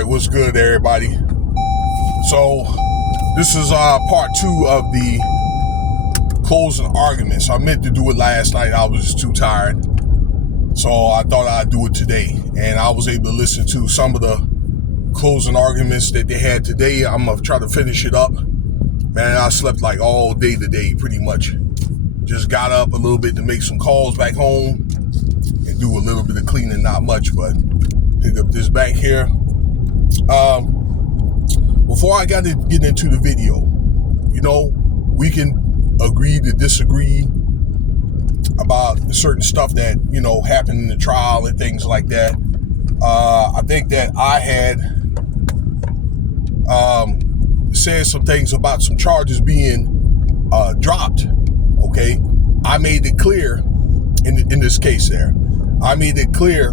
right, what's good, everybody? So this is part 2 of the closing arguments. I meant to do it last night. I was too tired, so I thought I'd do it today. And I was able to listen to some of the closing arguments that they had today. I'm gonna try to finish it up. Man, I slept like all day today, pretty much. Just got up a little bit to make some calls back home and do a little bit of cleaning, not much, but pick up this bank here. Before I got to get into the video, you know, we can agree to disagree about certain stuff that, you know, happened in the trial and things like that. I think that I had said some things about some charges being dropped. Okay, I made it clear in this case there. I made it clear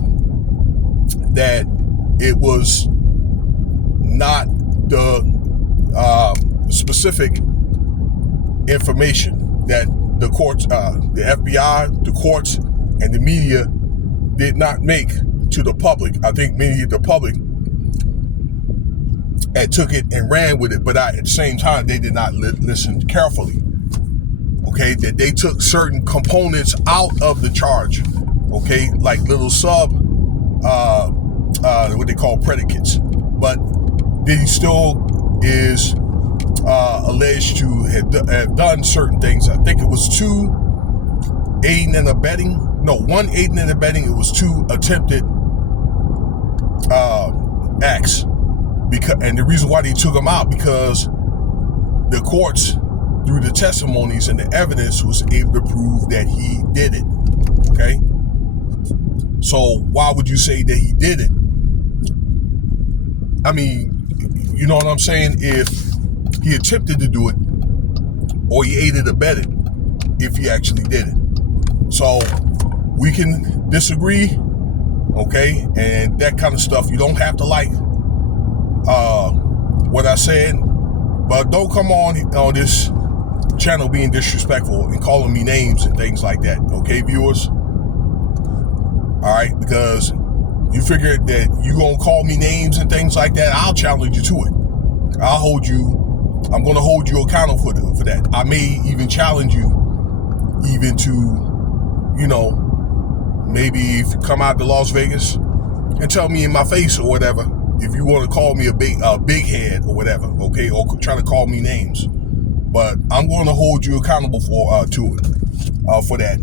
that it was not the specific information that the courts, the FBI, the courts, and the media did not make to the public. I think many of the public had took it and ran with it, but at the same time, they did not listen carefully. Okay, that they took certain components out of the charge. Okay, like little what they call predicates, but Diddy still is alleged to have done certain things. I think it was 2 aiding and abetting. No, 1 aiding and abetting. It was 2 attempted acts. And the reason why they took them out, because the courts, through the testimonies and the evidence, was able to prove that he did it. Okay? So why would you say that he did it? I mean, you know what I'm saying? If he attempted to do it, or he aided or abetted, if he actually did it. So we can disagree, okay? And that kind of stuff. You don't have to like what I said, but don't come on this channel being disrespectful and calling me names and things like that, okay, viewers? All right, because you figured that you gonna call me names and things like that, I'll challenge you to it. I'm gonna hold you accountable for that. I may even challenge you even to, you know, maybe if you come out to Las Vegas and tell me in my face or whatever, if you want to call me a big head or whatever, okay, or try to call me names. But I'm going to hold you accountable for that,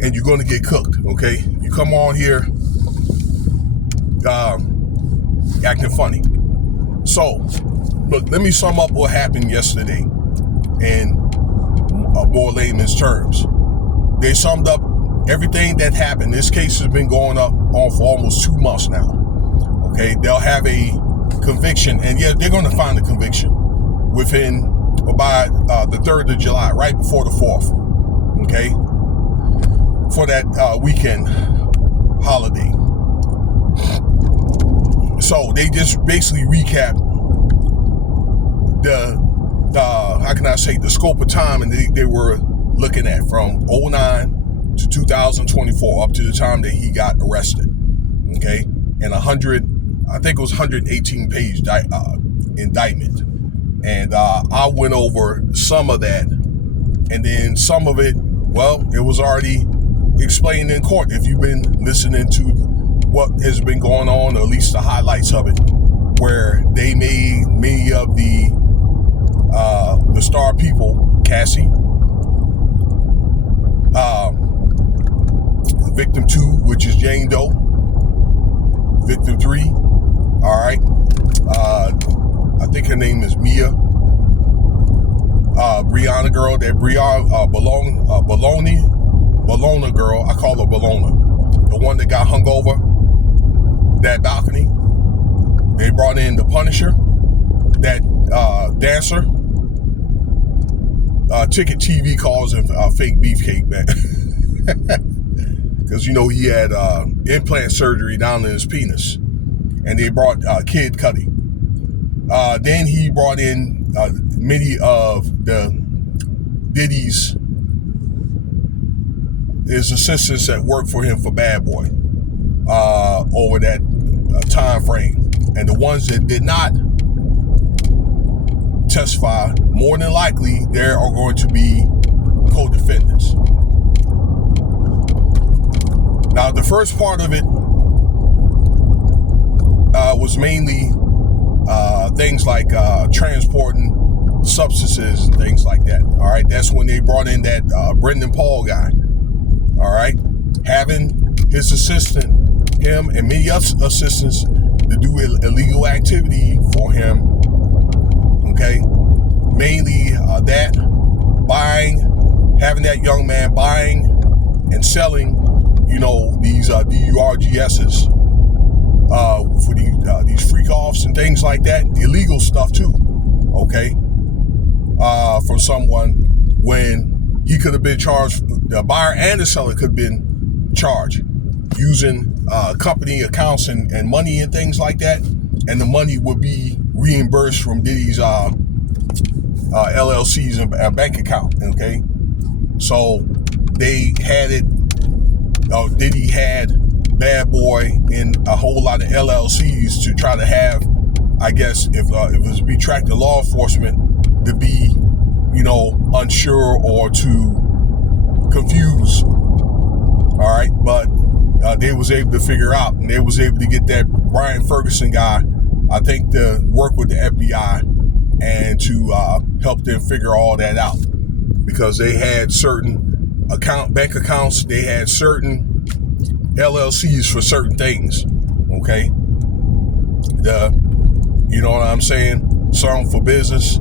and you're going to get cooked. Okay, you come on here acting funny. So, look, let me sum up what happened yesterday in more layman's terms. They summed up everything that happened. This case has been going on for almost 2 months now. Okay, they'll have a conviction, and yeah, they're going to find a conviction by the 3rd of July, right before the 4th, okay, for that weekend holiday. So they just basically recap the scope of time and they were looking at from 2009 to 2024 up to the time that he got arrested, okay, and I think it was 118 page indictment. And I went over some of that, and then some of it, well, it was already explained in court. If you've been listening to what has been going on, or at least the highlights of it, where they made many of the star people, Cassie, victim 2, which is Jane Doe, victim 3, all right, I think her name is Mia. Brianna girl, that Bologna girl, I call her Bologna. The one that got hung over that balcony. They brought in the Punisher, that dancer. Ticket TV calls him fake beefcake, man. Because, you know, he had implant surgery down in his penis. And they brought Kid Cudi. Then he brought in many of the Diddy's his assistants that worked for him for Bad Boy over that time frame. And the ones that did not testify, more than likely, there are going to be co-defendants. Now, the first part of it was mainly things like transporting substances and things like that. All right, that's when they brought in that Brendan Paul guy. All right, having his assistant, him and many other assistants to do illegal activity for him. Okay, mainly that buying, having that young man buying and selling, these DURGSs for these freak offs and things like that, illegal stuff too. Okay, from someone when he could have been charged, the buyer and the seller could have been charged using company accounts and money and things like that, and the money would be reimbursed from Diddy's LLCs and bank account. Okay, so they had it. Diddy had Bad Boy in a whole lot of LLCs to try to have, I guess, if it was to be tracked to law enforcement, to be, unsure or to confuse. All right, but they was able to figure out, and they was able to get that Brian Ferguson guy, I think, to work with the FBI and to help them figure all that out, because they had certain bank accounts, they had certain LLCs for certain things. Okay, you know what I'm saying? Some for business,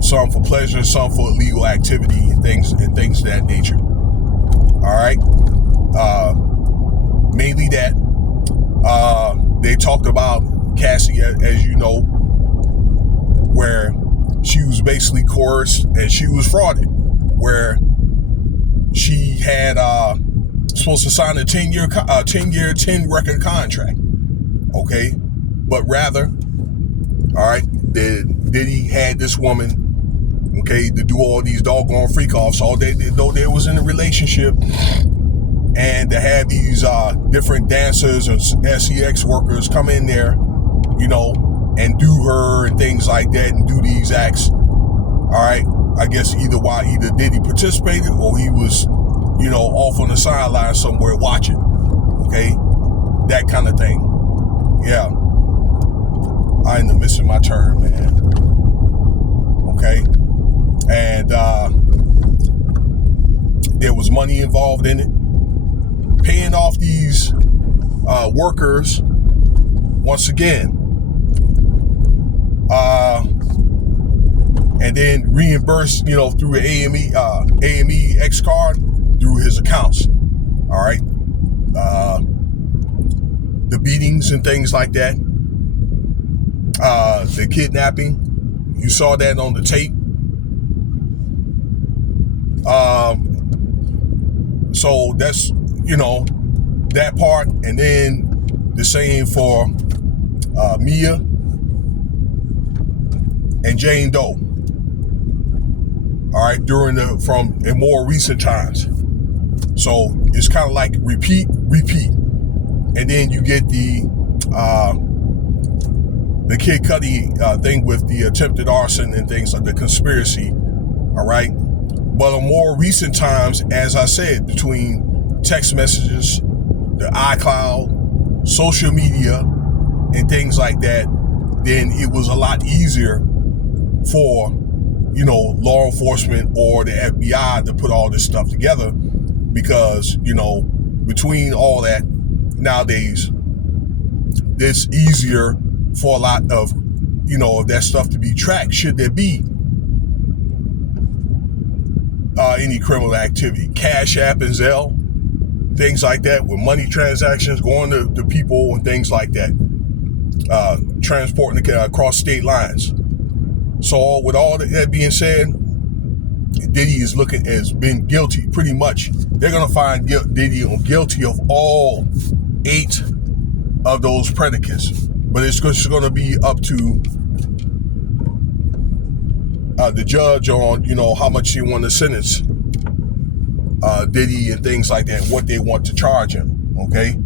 some for pleasure, some for illegal activity and things of that nature. All right, mainly that. They talked about Cassie, as you know, where she was basically coerced and she was frauded, where she had supposed to sign a 10-year, 10-record contract. Okay, but rather, all right, Diddy had this woman, okay, to do all these doggone freak offs, all they was in a relationship, and to have these different dancers and SEX workers come in there, and do her and things like that, and do these acts. All right, I guess either Diddy participated or he was, off on the sideline somewhere watching. Okay, that kind of thing. Yeah, I end up missing my turn, man. Okay, and there was money involved in it, paying off these workers once again, and then reimbursed, through an AME X card through his accounts. All right, the beatings and things like that, the kidnapping, you saw that on the tape. So that's, that part. And then the same for Mia and Jane Doe. All right, from more recent times. So it's kind of like repeat, and then you get the Kid Cudi thing with the attempted arson and things like the conspiracy. All right, but on more recent times, as I said, between text messages, the iCloud, social media, and things like that, then it was a lot easier for law enforcement or the FBI to put all this stuff together, because between all that, nowadays it's easier for a lot of that stuff to be tracked, should there be any criminal activity. Cash App and Zelle, things like that, with money transactions going to people and things like that, transporting across state lines. So with all that being said, Diddy has been guilty, pretty much. They're going to find Diddy guilty of all 8 of those predicates. But it's just going to be up to the judge on, how much he want to sentence Diddy and things like that, and what they want to charge him. Okay,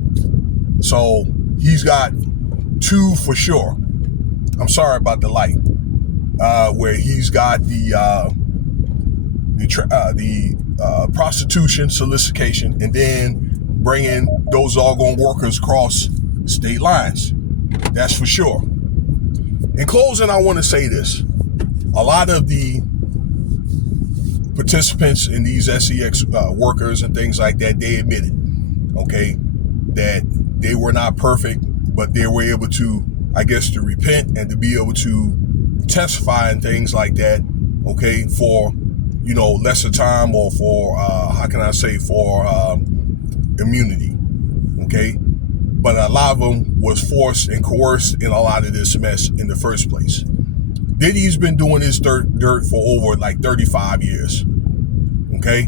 so he's got two for sure. I'm sorry about the light. Where he's got the prostitution, solicitation, and then bringing those doggone workers across state lines. That's for sure. In closing, I want to say this. A lot of the participants in these SEX workers and things like that, they admitted, okay, that they were not perfect, but they were able to, I guess, to repent and to be able to testify and things like that, okay, for, you know, lesser time or for, for immunity, okay? But a lot of them was forced and coerced in a lot of this mess in the first place. Diddy's been doing this dirt for over like 35 years, okay?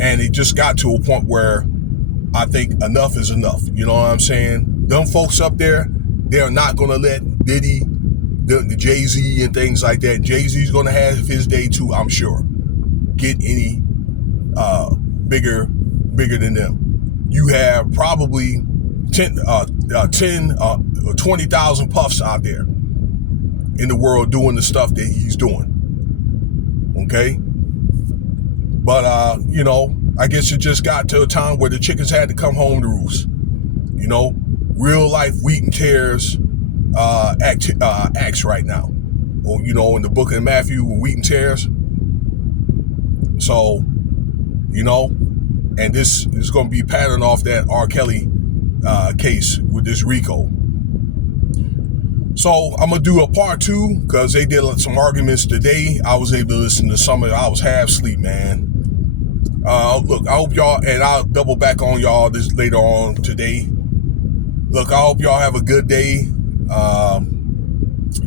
And it just got to a point where I think enough is enough. You know what I'm saying? Them folks up there, they're not going to let Diddy, the Jay-Z and things like that. Jay-Z's going to have his day too, I'm sure. Get any bigger than them. You have probably 20,000 puffs out there in the world doing the stuff that he's doing. Okay? But, you know, I guess it just got to a time where the chickens had to come home to roost. You know, real life wheat and tares acts right now. Or, you know, in the book of Matthew, wheat and tares. So, you know, and this is going to be patterned off that R. Kelly case with this RICO. So I'm going to do a part 2 because they did some arguments today. I was able to listen to some of it. I was half asleep, man. Look, I hope y'all, and I'll double back on y'all this later on today. Look, I hope y'all have a good day.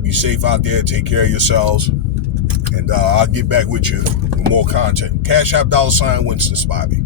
Be safe out there. Take care of yourselves. And I'll get back with you with more content. Cash App $Winston Spivey.